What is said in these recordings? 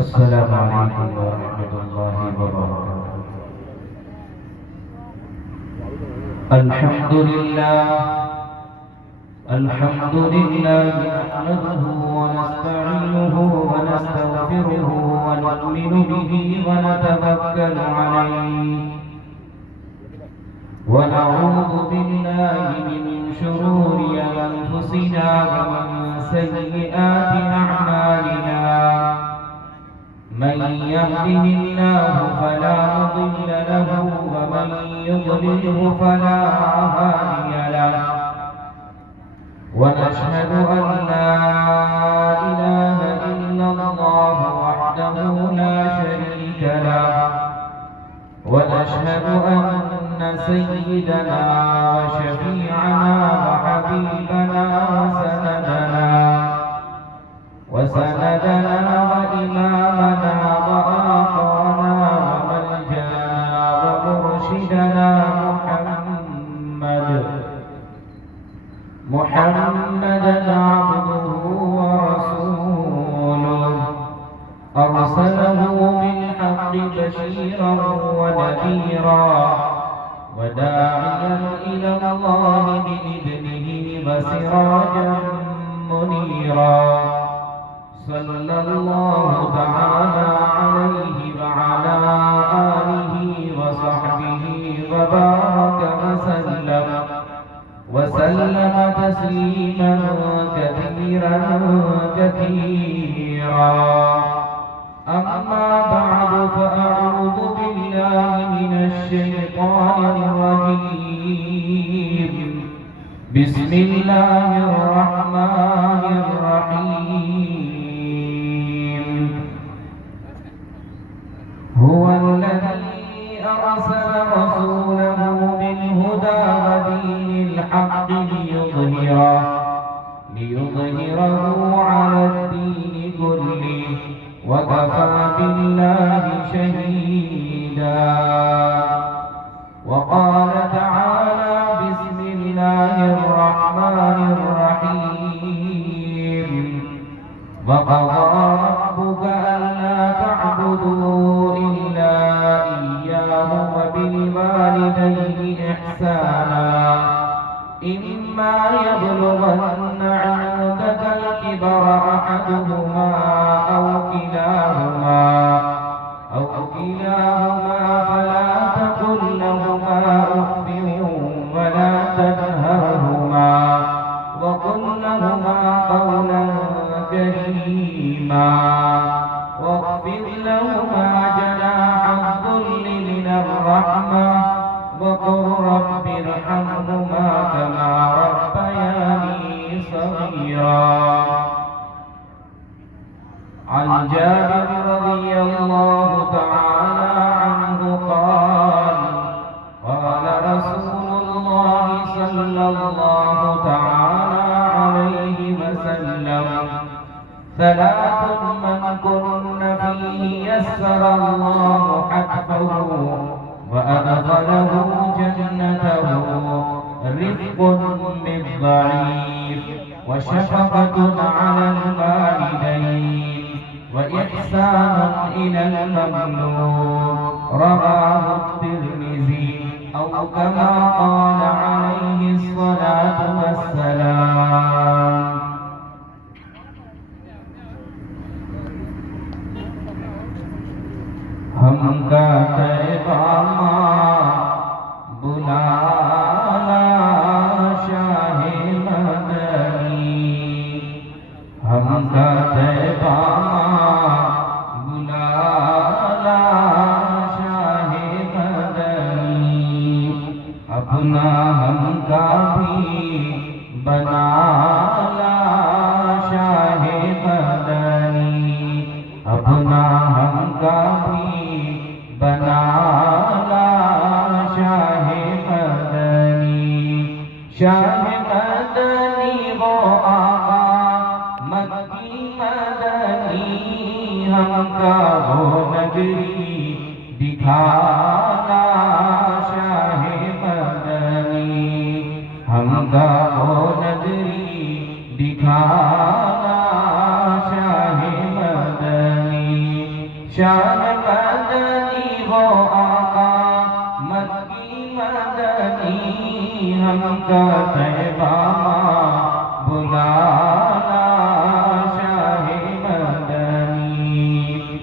السلام عليكم ورحمة الله وبركاته. الحمد لله نحمده ونستعينه ونستغفره ونؤمن به ونتوكل عليه ونعوذ بالله من شرور أنفسنا ومن سيئات أعمالنا. من يهده الله فلا مضل له ومن يضلله فلا هادي له. ونشهد أن لا إله إلا الله وحده لا شريك له. ونشهد أن سيدنا وشفيعنا وحبيبنا وسندنا وإمامنا وآقانا وملجأنا ومرشدنا محمدا عبده ورسوله أرسله بالحق بشيرا ونذيرا وداعيا إلى الله بإذنه وسراجا منيرا. صلى الله تعالى عليه وعلى آله وصحبه وبارك وسلم تسليما كثيرا. أما بعد فأعوذ بالله من الشيطان الرجيم. بسم الله الرحمن الرحيم. هو الذي أرسل رسوله بالهدى ودين الحق ليظهره على الدين كله وكفى بالله شهيدا. وقال تعالى بسم الله الرحمن الرحيم. وقضى ربك ألا تعبدوا إلا إياه وبالوالدين إحسانا. إما يبلغن عندك الكبر أحدهما أو كلاهما فلا تقل لهما أف ولا تنهرهما وقل لهما قولا كريما. واخفض لهما جناح الذل من الرحمة وقل رب ارحمهما كما ربياني صغيرا. عن جابر رضي الله تعالى عنه قال قال رسول الله صلى الله تعالى عليه وسلم: ثلاث من كن فيه يسر الله حتفه وأدخله جنته: رفق بالضعيف وشفقة على الوالدين وإحسان إلى المملوك. رواه الترمذي أو كما قال عليه الصلاة والسلام. ہم کا تیغامہ بلالا شاہ مدنی. ہم کا تیغامہ بلالا شاہ مدنی. اپنا ہم کا بھی بنالا شاہ مدنی. اپنا ہم کا بھی بنالا شاہ مدنی. شاہ مدنی وہ آقا مکی مدنی. ہم کا وہ نگری دکھانا شاہ مدنی. ہم کا وہ نگری دکھانا شاہ مدنی. ہم کا طیبہ ماں بلانا شاہ مدنی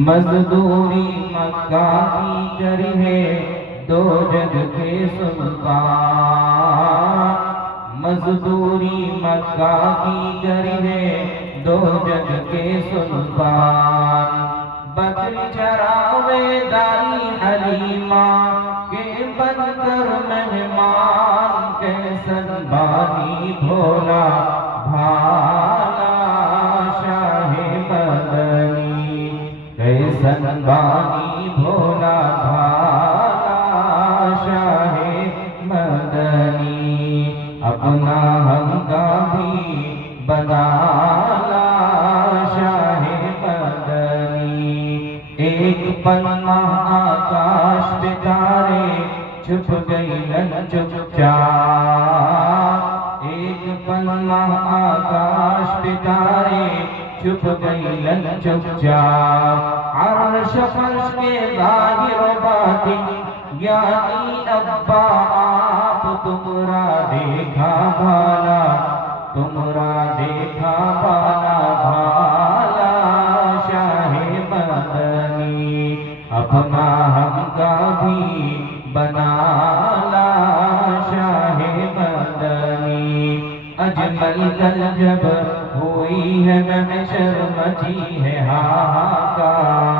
مزدوری مکہ کی کری ہے دو جگ کے سلطان مزدوری مکہ کی کری ہے دو جگ کے سلطان بکر چراوے دائی حلیمہ کے بن کر مہمان کیسن بانی بھولا بھالا شاہ مدنی کیسن بانی بھولا بھالا شاہ مدنی اپنا ہم کا بھی بنا لا شاہ مدنی ایک پل ماہ آکاش پہ تارے چھپ گئی لن چپ چاپ ایک پل ماہ آکاش پہ تارے چھپ گئی لن چپ چاپ عرش فرش کے ظاہر و باطن یعنی ابا آپ تمرا دیکھا بھالا تمرا دیکھا بھالا بھالا شاہ مدنی اپنا ہم کا بھی بنا لا شاہ مدنی اجمل کل جب ہوئی ہے محشر مچی ہے ہاہاکار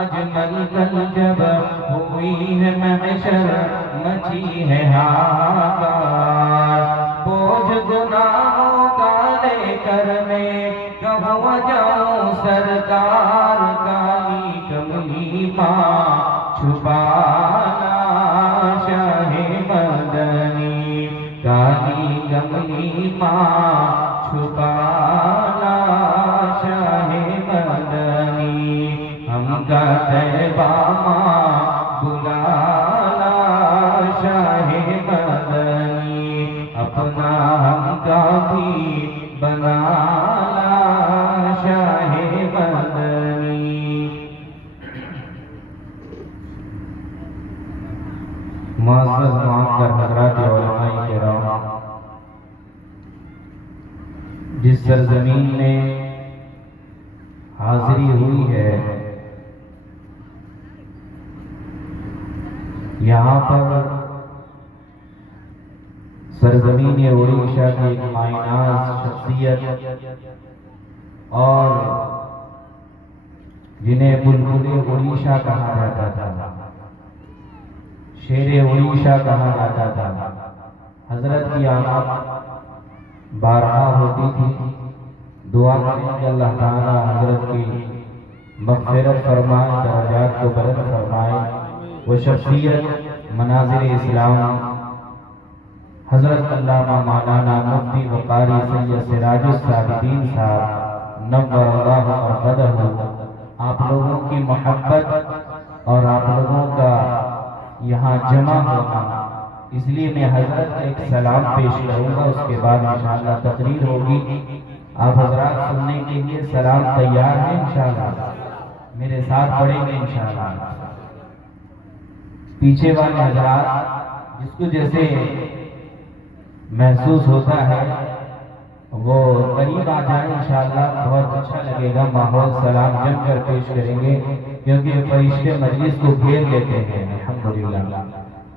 اجمل کل جب ہوئی ہے محشر مچی ہے ہاہاکار بوجھ گناہوں کا لے کر میں کہوں جاؤں سرکار کالی کملی ماں چھپانا شاہ مدنی کالی کملی ماں چھپانا شاہ مدنی ہم کا طیبہ ماں بلانا شاہ مدنی اپنا ہم کا بھی بنا لا شاہ مدنی معزز معاکر حضرات علماء کرام جس سرزمین میں حاضری ہوئی ہے یہاں پر سرزمین اڑیسہ کی ایک مایناز شخصیت اور جنہیں بلبل اڑیسہ کہا جاتا تھا شیر اڑیسہ کہا جاتا تھا حضرت کی آمد بارہا ہوتی تھی دعا کریں کہ اللہ تعالی حضرت کی مغفرت فرمائے درجات کو بلند فرمائے وہ شخصیت مناظر اسلام حضرت علامہ مولانا مفتی وقاری سید سراج الصابرین صاحب نور اللہ مرقدہ آپ لوگوں کی محبت اور آپ لوگوں کا یہاں جمع ہونا اس لیے میں حضرت ایک سلام پیش کروں گا اس کے بعد انشاءاللہ تقریر ہوگی آپ حضرات سننے کے لیے سلام تیار ہیں انشاءاللہ میرے ساتھ پڑھیں گے انشاءاللہ پیچھے والے حضرات جس کو جیسے محسوس ہوتا ہے وہ قریب آ جائیں انشاءاللہ بہت اچھا لگے گا ماحول سلام جم کر پیش کریں گے کیونکہ فرشتے مجلس کو گھیر لیتے ہیں الحمدللہ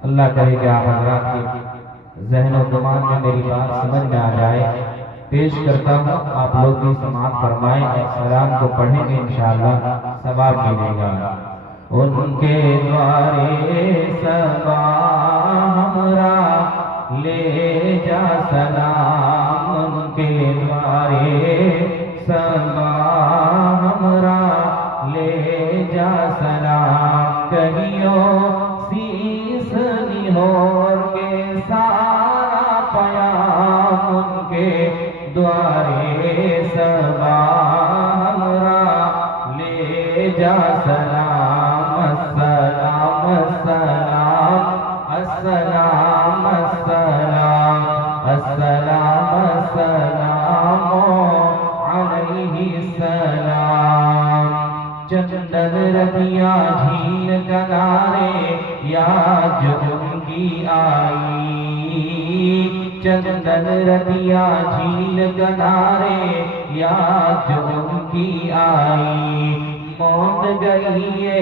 اللہ کرے کہ آپ حضرات کے ذہن و دماغ میں میری بات سمجھ میں آ جائے پیش کرتا ہوں آپ لوگ بھی سماعت فرمائیں اور سلام کو پڑھیں گے انشاءاللہ ثواب ملے گا ان کے دوارے سبا ہمرا لے جا سلام ان کے دوارے سبا ہمرا لے جا سلام کہیو سیس نہور کے سارا پیام ان کے دوارے سبا ہمرا لے جا سلام السلام السلام السلام السلام السلام السلام علیہ السلام چندن ردیاں جھیل کنارے یا جو ان کی کی آئی چندن رتیا جھیل کنارے یاد جو ان کی آئی موت گئی ہے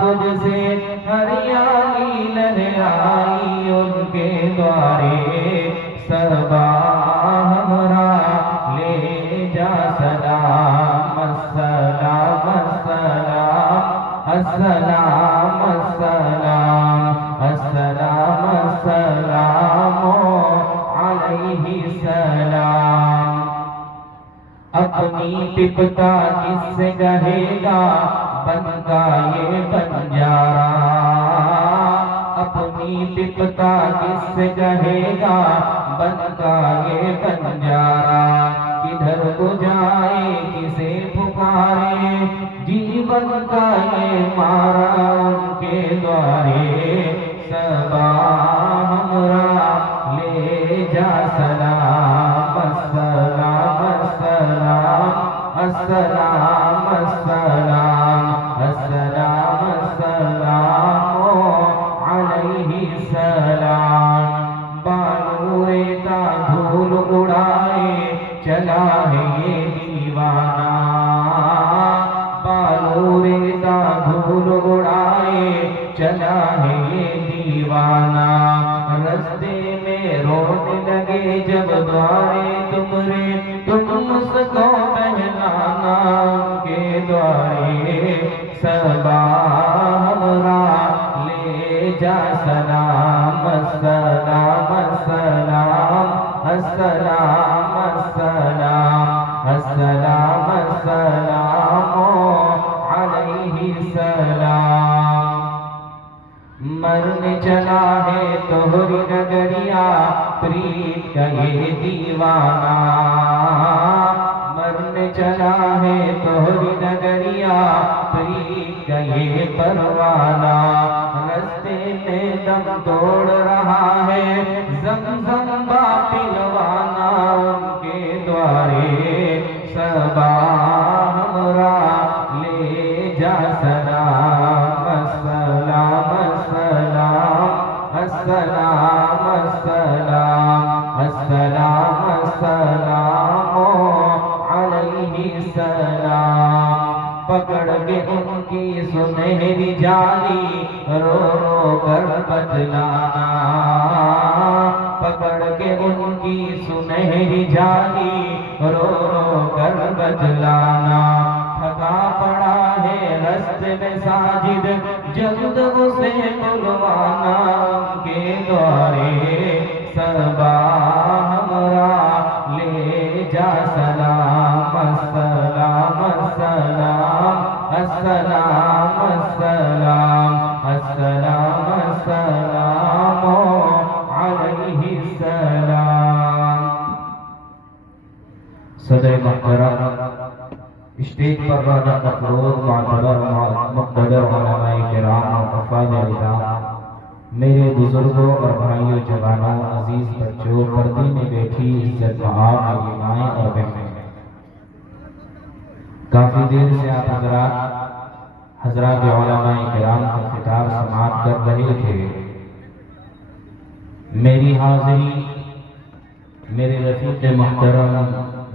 خود سے ہریالی لہرائی ان کے دوارے صبا ہمرا لے جا سلام السلام السلام السلام السلام السلام السلام علیہ السلام اپنی پپتا کس سے کہے گا بن کا یہ بنجارا اپنی پپتا کس سے کہے گا بن کا یہ بنجارا کدھر کو جائے کسے پکارے جیون کا یہ مارا ان کے دوارے صبا ہمرا لے جا سلام السلام السلام السلام السلام السلام السلام علیہ السلام بالور کا دھول اڑائے چلا ہے یہ دیوانہ بالور کا دھول اڑائے چلا ہے یہ دیوانہ رستے میں رونے لگے جب دوارے تمہرے تم اس کو پہنانا ان کے دوارے صبا ہمرا لے جا سلام السلام السلام السلام السلام السلام السلام علیہ السلام مرنے چلا ہے توہری نگریا پریت کا یہ دیوانہ مرنے چلا ہے توہری نگریا پریت کا یہ پروانہ رستے میں دم توڑ رہا ہے زمزم با پلوانا ان کے دوارے صبا ہمرا لے جا سلام السلام السلام السلام السلام السلام السلام علیہ السلام پکڑ کے ان کی سنہری جالی رو رو کر بتلانا پکڑ کے ان کی سنہری جالی رو رو کر بتلانا تھکا پڑا ہے رستے میں ساجد جلد اسے بلوانا ان کے دوارے صبا ہمرا لے جا سلام السلام السلام السلام السلام السلام السلام علیہ السلام صدر محترم اسٹیج پر رونق افروز معتبر مقتدر علماء کرام اور حفاظ اعلام میرے بزرگوں اور بھائیوں جوانوں عزیز بچوں پردے میں بیٹھی عزت مآب میری مائیں اور بہنیں کافی دیر سے آپ حضرات علماء کرام کا خطاب سماعت کر رہے تھے میری حاضری میرے رفیق محترم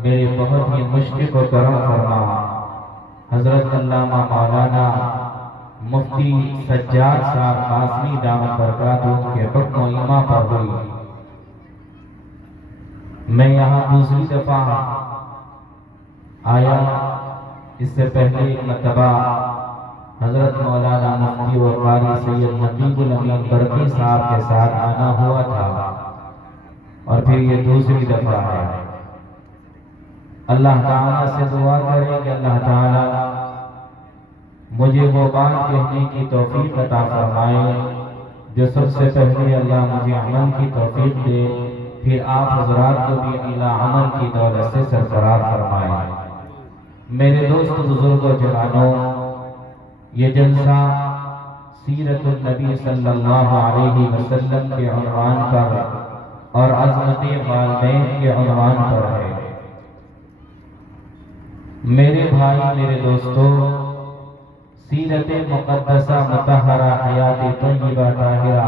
میرے بہت ہی مشفق و کرم فرما حضرت علامہ مولانا مفتی سجاد صاحب قاسمی دامت برکاتہ کے حکم و ایما پر ہوئی میں یہاں دوسری دفعہ آیا اس سے پہلے ایک مرتبہ حضرت مولانا مفتی و قاری سید نقیب الامین برقی صاحب کے ساتھ آنا ہوا تھا اور پھر یہ دوسری دفعہ ہے اللہ تعالیٰ سے دعا کریں کہ اللہ تعالیٰ مجھے وہ بات کہنے کی توفیق عطا فرمائے جو سب سے پہلے اللہ مجھے عمل کی توفیق دے پھر آپ حضرات کو بھی اللہ عمل کی دولت سے سرفراز فرمائے میرے دوست بزرگوں جوانوں یہ جلسہ سیرت النبی صلی اللہ علیہ وسلم کے عنوان پر اور عظمت والدین کے عنوان پر ہے میرے بھائی میرے دوستو سیرت مقدسہ مطہرہ حیات طیبہ طاہرہ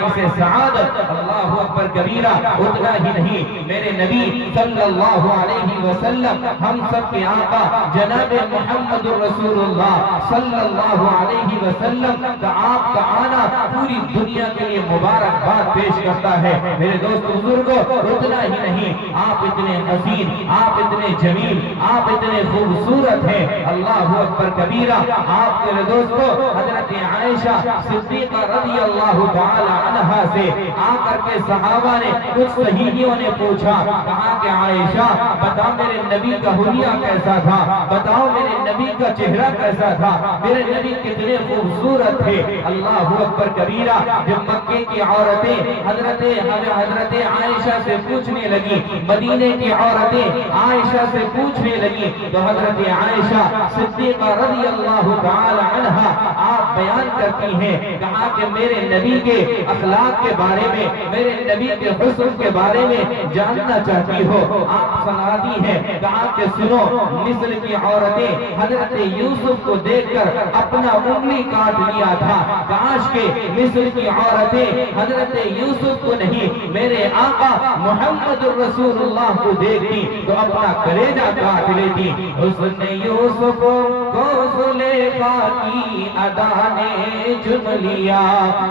باعث سعادت۔ اللہ اکبر کبیرہ۔ اتنا ہی نہیں، میرے نبی صلی اللہ علیہ وسلم ہم سب کے آقا جناب محمد رسول اللہ صلی اللہ علیہ وسلم کا آپ کا آنا پوری دنیا کے لیے مبارکباد پیش کرتا ہے۔ میرے دوست بزرگوں، اتنا ہی نہیں، آپ اتنے حسین، آپ اتنے جمیل، آپ اتنے خوبصورت ہیں۔ اللہ اکبر کبیرہ۔ آپ میرے دوستو حضرت عائشہ صدیقہ رضی اللہ تعالی عنہا سے آ کر کے صحابہ نے کچھ صحابیوں نے پوچھا، کہا کہ عائشہ بتا میرے نبی کا حلیہ کیسا تھا، بتاؤ میرے نبی کا چہرہ کیسا تھا، میرے نبی کتنے خوبصورت تھے۔ اللہ اکبر کبیرہ۔ جب مکے کی عورتیں حضرت عائشہ سے پوچھنے لگی، مدینے کی عورتیں عائشہ سے پوچھنے لگی، تو حضرت عائشہ صدیقہ رضی اللہ تعالی عنہا آپ بیان کرتی ہیں، کہا کہ میرے نبی کے اخلاق کے بارے میں، میرے نبی کے حسن کے بارے میں جاننا چاہتی ہو؟ آپ سناتی ہیں، کہا کہ سنو، مصر کی عورتیں حضرت یوسف کو دیکھ کر اپنا انگلی کاٹ لیا تھا، کاش کہ مصر کی عورتیں حضرت یوسف کو نہیں میرے آقا محمد رسول اللہ کو دیکھتی تو اپنا کلیجہ کاٹ لیتی۔ حسن یوسف کو زلیخا کی ادا نے چن لیا،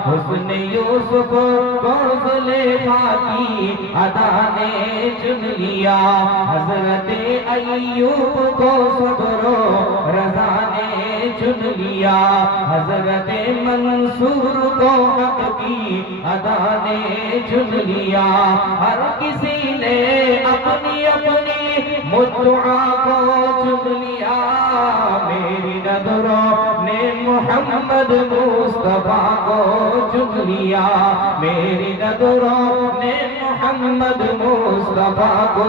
حسن یوسف کو زلیخا کی ادا نے چن لیا، حضرت ایوب کو صبر و رضا نے چن لیا، حضرت منصور کو حق کی ادا نے چن لیا، ہر کسی نے اپنی اپنی مدعا کو چن لیا، میری نظروں نے محمد مصطفیٰ کو چن لیا، میری نظروں نے محمد مصطفیٰ کو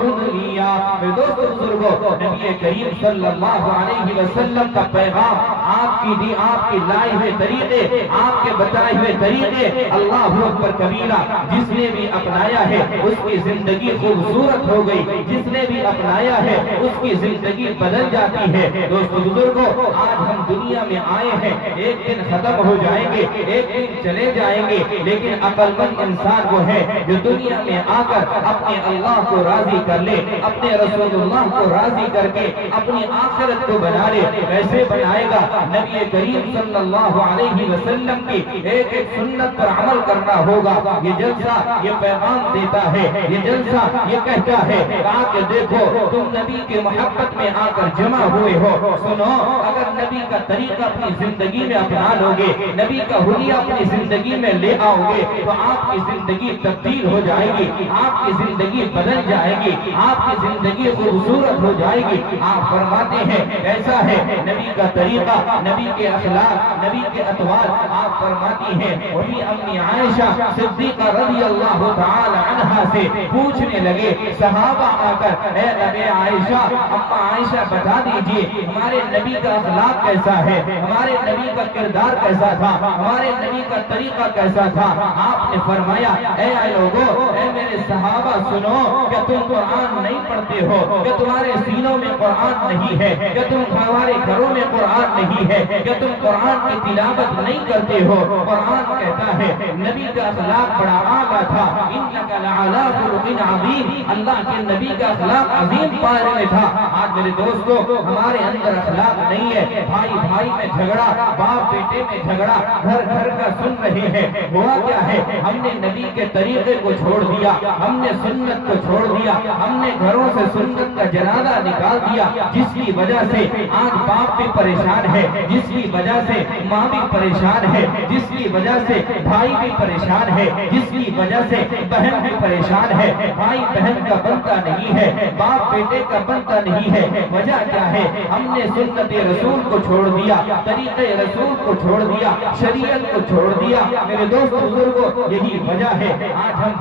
چن لیا۔ میرے دوست بزرگوں، نبی کریم صلی اللہ علیہ وسلم کا پیغام، آپ کی لائے ہوئے طریقے، آپ کے بتائے ہوئے طریقے، اللہ اکبر کبیرہ، جس نے بھی اپنایا ہے اس کی زندگی خوبصورت ہو گئی، جس نے بھی اپنایا ہے اس کی زندگی بدل جاتی ہے۔ دوست بزرگوں، آج ہم دنیا میں آئے ہیں، ایک دن ختم ہو جائیں گے، ایک دن چلے جائیں گے، لیکن عقل مند انسان وہ ہے جو دنیا میں آ کر اپنے اللہ کو راضی کر لے، اپنے رسول اللہ کو راضی کر کے اپنی آخرت کو بنا لے۔ کیسے بنائے گا؟ نبی کریم صلی اللہ علیہ وسلم کی ایک ایک سنت پر عمل کرنا ہوگا۔ یہ جلسہ یہ پیغام دیتا ہے، یہ جلسہ یہ کہتا ہے، کہا کہ دیکھو تم نبی کے محبت میں آ کر جمع ہوئے ہو، سنو، اگر نبی کا طریقہ اپنی زندگی میں اپنا لو گے، نبی کا حلیہ اپنی زندگی میں لے آؤ گے تو آپ کی زندگی تبدیل ہو جائے گی، آپ کی زندگی بدل جائے گی، آپ کی زندگی خوبصورت ہو جائے گی۔ آپ فرماتے ہیں ایسا ہے نبی کا طریقہ، نبی کے اخلاق، نبی کے اطوار۔ آپ فرماتی ہیں، وہی امی عائشہ صدیقہ رضی اللہ تعالی عنہا سے پوچھنے لگے صحابہ آ کر، اے نبی عائشہ، اما عائشہ بتا دیجئے ہمارے نبی کا اخلاق کیسا ہے، ہمارے نبی کا کردار کیسا تھا، ہمارے نبی کا طریقہ کیسا تھا؟ آپ نے فرمایا، اے لوگو، اے میرے صحابہ سنو، کہ تم قرآن نہیں پڑھتے ہو، کہ تمہارے سینوں میں قرآن نہیں ہے، کہ تم ہمارے گھروں میں قرآن نہیں ہے، کہ تم قرآن کی تلاوت نہیں کرتے ہو۔ قرآن کہتا ہے نبی کا اخلاق بڑا اعلیٰ تھا، انک لعلی خلق عظیم، اللہ کے نبی کا اخلاق عظیم پائے میں تھا۔ آج میرے دوستو ہمارے اندر اخلاق نہیں ہے، بھائی بھائی میں جھگڑا، باپ بیٹے میں جھگڑا، گھر گھر کا سن رہے ہیں۔ ہوا کیا ہے؟ ہم نے نبی کے طریقے کو چھوڑ دیا، ہم نے سنت کو چھوڑ دیا، ہم نے گھروں سے سنت کا جنازہ نکال دیا، جس کی وجہ سے آج باپ بھی پریشان ہے، جس کی وجہ سے ماں بھی پریشان ہے، جس کی وجہ سے بھائی بھی پریشان ہے، جس کی وجہ سے بہن بھی پریشان ہے۔ بھائی بہن کا بنتا نہیں ہے، باپ بیٹے کا بنتا نہیں ہے۔ وجہ کیا ہے؟ ہم نے سنت رسول کو چھوڑ دیا، طریقے رسول کو چھوڑ دیا، شریعت کو چھوڑ دیا۔ میرے دوست بزرگوں، یہی وجہ ہے آج ہم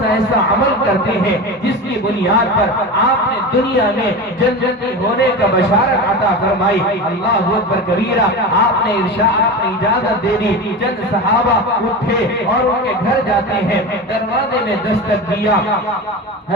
سا ایسا عمل کرتے ہیں جس کی بنیاد پر آپ نے دنیا میں جنتی ہونے کا بشارت عطا فرمائی۔ اللہ اکبر کبیرہ، آپ نے اجازت دے دی۔ چند صحابہ اٹھے اور ان کے گھر جاتے ہیں، دروازے میں دستک دیا،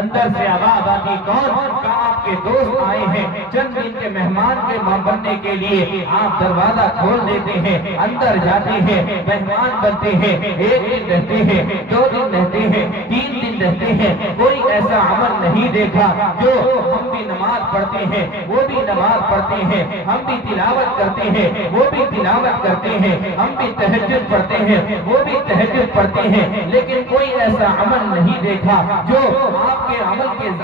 اندر سے آواز آتی، کون؟ کہا آپ کے دوست آئے ہیں چند دن کے مہمان کے بننے کے لیے۔ آپ دروازہ کھول دیتے ہیں، اندر جاتے ہیں، مہمان بنتے ہیں، ایک دن رہتے ہیں، 2 دن رہتے ہیں، 3 دن رہتے ہیں، کوئی ایسا عمل نہیں دیکھا جو ہم بھی نماز پڑھتے ہیں وہ بھی نماز پڑھتے ہیں، ہم بھی تلاوت کرتے ہیں وہ بھی تلاوت کرتے ہیں، ہم بھی تہجد پڑھتے ہیں وہ بھی تہجد پڑھتے ہیں، لیکن کوئی ایسا عمل نہیں دیکھا جو آپ کے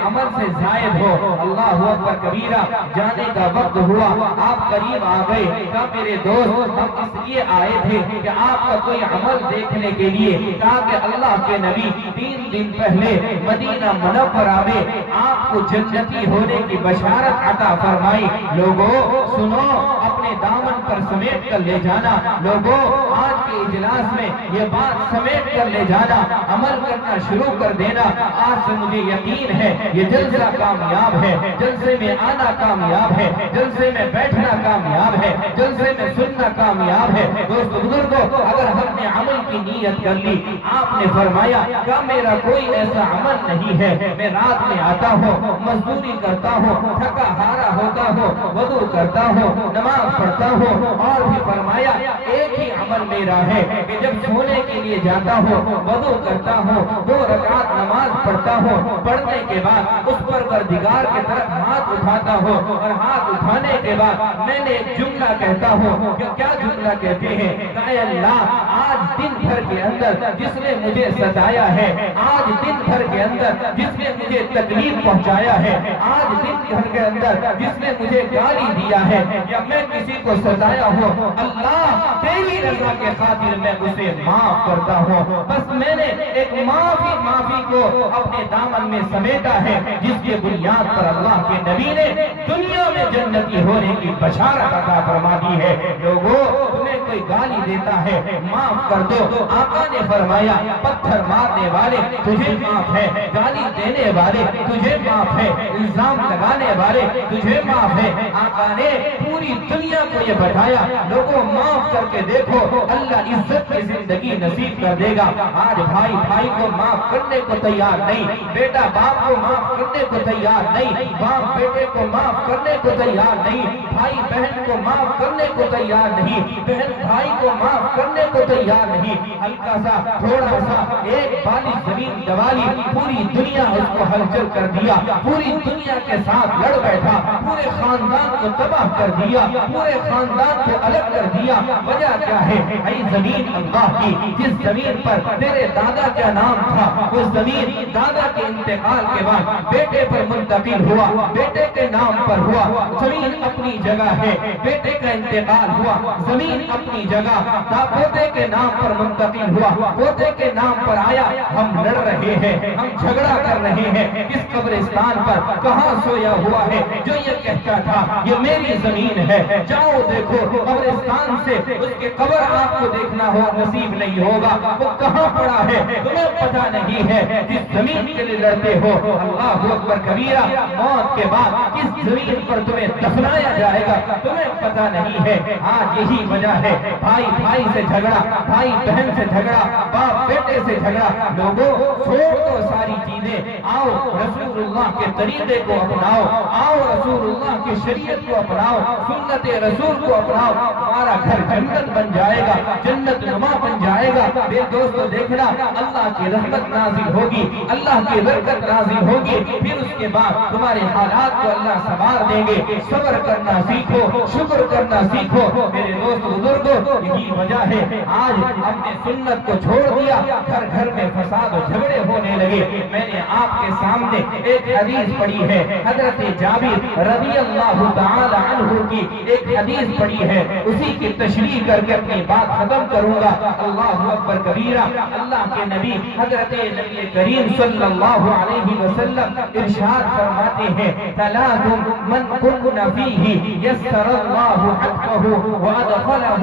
عمل سے زائد ہو۔ اللہ اکبر کبیرہ، جانے کا وقت ہوا، آپ قریب آ گئے، کہا میرے دوست ہم اس لیے آئے تھے کہ آپ کا کوئی عمل دیکھنے کے لیے۔ کہا کہ اللہ کے نبی 3 دن پہلے مدینہ منورہ میں آپ کو جنتی ہونے کی بشارت عطا فرمائی۔ لوگوں سنو، اپنے دامن پر سمیٹ کر لے جانا، لوگوں آج کے اجلاس میں یہ بات سمیٹ کر لے جانا، عمل کرنا شروع کر دینا۔ آج سے مجھے یقین ہے یہ جلسہ کامیاب ہے، جلسے میں آنا کامیاب ہے، جلسے میں بیٹھنا کامیاب ہے، جلسے میں سننا کامیاب ہے۔ دوست بزرگوں، اگر ہم نے عمل کی نیت کر لی، آپ نے فرمایا کہ میرا کوئی ایسا عمل نہیں ہے، میں رات میں آتا ہوں، مزدوری کرتا ہوں، تھکا ہارا ہوتا ہوں، وضو کرتا ہوں، نماز پڑھتا ہوں، اور بھی فرمایا ایک ہی عمل میرا ہے کہ جب سونے کے لیے جاتا ہوں وضو کرتا ہوں، 2 رکعت نماز پڑھتا ہوں، پڑھنے کے بعد اس پروردگار کی طرف ہاتھ اٹھاتا ہوں، اور ہاتھ اٹھانے کے بعد میں نے ایک جملہ کہتا ہوں۔ کیا جملہ کہتے ہیں؟ کہ اللہ آج دن بھر کے اندر جس نے مجھے ستایا ہے، آج دن بھر کے اندر جس نے مجھے تکلیف پہنچایا ہے، آج دن بھر کے اندر جس نے مجھے گالی دیا ہے یا میں کسی کو ستایا ہوں، اللہ تیری رضا کے خاطر میں اسے معاف کرتا ہوں۔ بس میں نے ایک معافی کو اپنے دامن میں سمیٹا ہے، جس کے بنیاد پر اللہ کے نبی نے دنیا میں جنتی ہونے کی بشارت عطا فرما دی ہے۔ لوگوں تمہیں کوئی گالی دیتا ہے معاف کر دو، آقا نے فرمایا پتھر مارنے والے تجھے معاف ہے، گالی دینے والے تجھے معاف ہے، الزام لگانے والے تجھے معاف ہے۔ آقا نے پوری دنیا کو یہ بتایا، لوگوں معاف کر کے دیکھو، اللہ عزت کی زندگی نصیب کر دے گا۔ آج بھائی کو معاف کرنے کو تیار نہیں، بیٹا باپ کو معاف کرنے کو تیار نہیں، باپ بیٹے کو معاف کرنے کو تیار نہیں، بھائی بہن کو معاف کرنے کو تیار نہیں، بہن بھائی کو معاف کرنے کو تیار نہیں۔ ہلکا سا تھوڑا سا ایک بالی زمین دوالی پوری دنیا اس کو ہلچل کر دیا، پوری دنیا کے ساتھ لڑ بیٹھا، پورے خاندان کو تباہ کر دیا، پورے خاندان کو الگ کر دیا۔ وجہ کیا ہے؟ اے زمین اللہ کی، جس زمین پر تیرے دادا کا نام تھا، وہ زمین دادا کے انتقال کے بعد بیٹے پر منتقل ہوا، بیٹے کے نام پر ہوا۔ زمین اپنی جگہ ہے، بیٹے کا انتقال ہوا، زمین اپنی جگہ پوتے کے نام پر منتقل ہوا، پوتے کے نام پر آیا۔ ہم لڑ رہے ہیں، ہم جھگڑا کر رہے ہیں، کس قبرستان پر کہاں سویا ہوا ہے جو یہ کہتا تھا یہ میری زمین ہے؟ جاؤ دیکھو قبرستان سے اس کے قبر آپ کو دیکھنا ہو نصیب نہیں ہوگا، وہ کہاں پڑا ہے تمہیں پتہ نہیں ہے۔ جس زمین کے لیے لڑتے ہو، اللہ اکبر کبیرہ، موت کے بعد کس زمین پر تمہیں دفنایا جائے گا تمہیں پتہ نہیں ہے۔ آج یہی وجہ ہے، بھائی سے جھگڑا، بھائی بہن سے جھگڑا، باپ بیٹے سے جھگڑا۔ لوگوں چھوڑ دو ساری چیزیں، آؤ رسول اللہ کے طریقے کو اپناؤ، آؤ رسول اللہ کی شریعت کو اپناؤ، سنت رسول کو اپناؤ، ہمارا گھر جنت بن جائے گا، جنت نما بن جائے گا۔ میرے دوستو دیکھنا، اللہ کی رحمت نازل ہوگی، اللہ کی برکت نازل ہوگی، پھر اس کے بعد تمہارے حالات کو اللہ سنوار دیں گے۔ صبر کرنا سیکھو، شکر کرنا سیکھو۔ میرے دوست بزرگوں، یہی وجہ ہے آج ہم نے سنت کو چھوڑ دیا، گھر گھر میں فساد و جھگڑے ہونے لگے۔ میں نے آپ کے سامنے ایک حدیث پڑھی ہے، حضرت جابر رضی اللہ تعالی عنہ کی ایک حدیث پڑھی ہے، اسی کی تشریح کر کے اپنی بات ختم کروں گا۔ اللہ اکبر کبیرہ، اللہ کے نبی حضرت نبی کریم صلی اللہ علیہ وسلم ارشاد فرماتے ہیں، ثلاث من كن فيه يسر الله حقه وادخله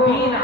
3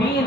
3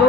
2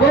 2